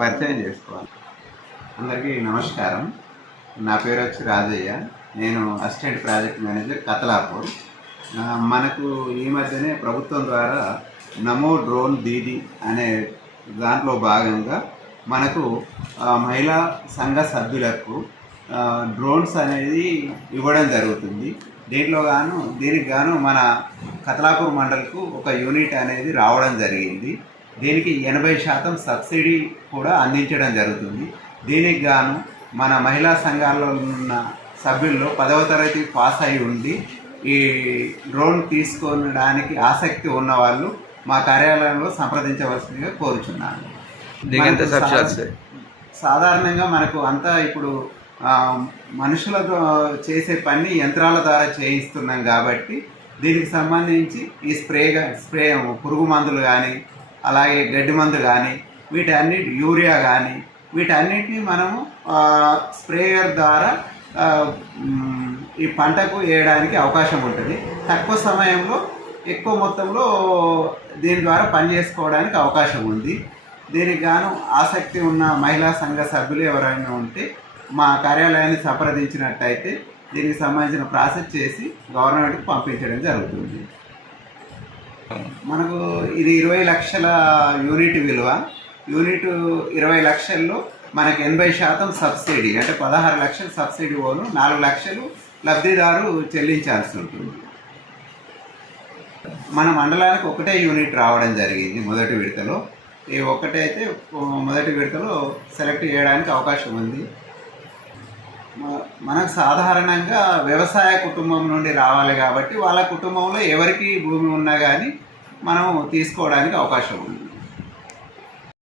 పరిచయం చేసుకోవాలి. అందరికీ నమస్కారం. నా పేరు వచ్చి రాజయ్య. నేను అసిస్టెంట్ ప్రాజెక్ట్ మేనేజర్ కతలాపూర్. మనకు ఈ మధ్యనే ప్రభుత్వం ద్వారా నమో డ్రోన్ దీది అనే దాంట్లో భాగంగా మనకు మహిళా సంఘ సభ్యులకు డ్రోన్స్ అనేది ఇవ్వడం జరుగుతుంది. దీంట్లో గాను దీనికి గాను మన కతలాపూర్ మండల్కు ఒక యూనిట్ అనేది రావడం జరిగింది. దీనికి ఎనభై శాతం సబ్సిడీ కూడా అందించడం జరుగుతుంది. దీనికి గాను మన మహిళా సంఘాల్లో ఉన్న సభ్యుల్లో పదవ తరగతి పాస్ అయి ఉండి ఈ డ్రోన్ తీసుకోవడానికి ఆసక్తి ఉన్న వాళ్ళు మా కార్యాలయంలో సంప్రదించవలసిందిగా కోరుచున్నాను. సాధారణంగా మనకు అంతా ఇప్పుడు ఆ, మనుషులతో చేసే పని యంత్రాల ద్వారా చేయిస్తున్నాం కాబట్టి దీనికి సంబంధించి ఈ స్ప్రేగా స్ప్రే పురుగు మందులు కానీ అలాగే గడ్డి మందు కానీ వీటన్నిటి యూరియా కానీ వీటన్నిటిని మనము స్ప్రేయర్ ద్వారా ఈ పంటకు వేయడానికి అవకాశం ఉంటుంది. తక్కువ సమయంలో ఎక్కువ మొత్తంలో దీని ద్వారా పని చేసుకోవడానికి అవకాశం ఉంది. దీనికి గాను ఆసక్తి ఉన్న మహిళా సంఘ సభ్యులు ఎవరైనా ఉంటే మా కార్యాలయాన్ని సంప్రదించినట్టయితే దీనికి సంబంధించిన ప్రాసెస్ చేసి గవర్నమెంట్కి పంపించడం జరుగుతుంది. మనకు ఇది ఇరవై లక్షల యూనిట్ విలువ. యూనిట్ ఇరవై లక్షల్లో మనకి ఎనభై శాతం సబ్సిడీ అంటే పదహారు లక్షలు సబ్సిడీ పోను నాలుగు లక్షలు లబ్ధిదారు చెల్లించాల్సి ఉంటుంది. మన మండలానికి ఒకటే యూనిట్ రావడం జరిగింది మొదటి విడతలో. ఈ ఒకటైతే మొదటి విడతలో సెలెక్ట్ చేయడానికి అవకాశం ఉంది. మనకు సాధారణంగా వ్యవసాయ కుటుంబం నుండి రావాలి కాబట్టి వాళ్ళ కుటుంబంలో ఎవరికి భూమి ఉన్నా కానీ మనం తీసుకోవడానికి అవకాశం ఉంది.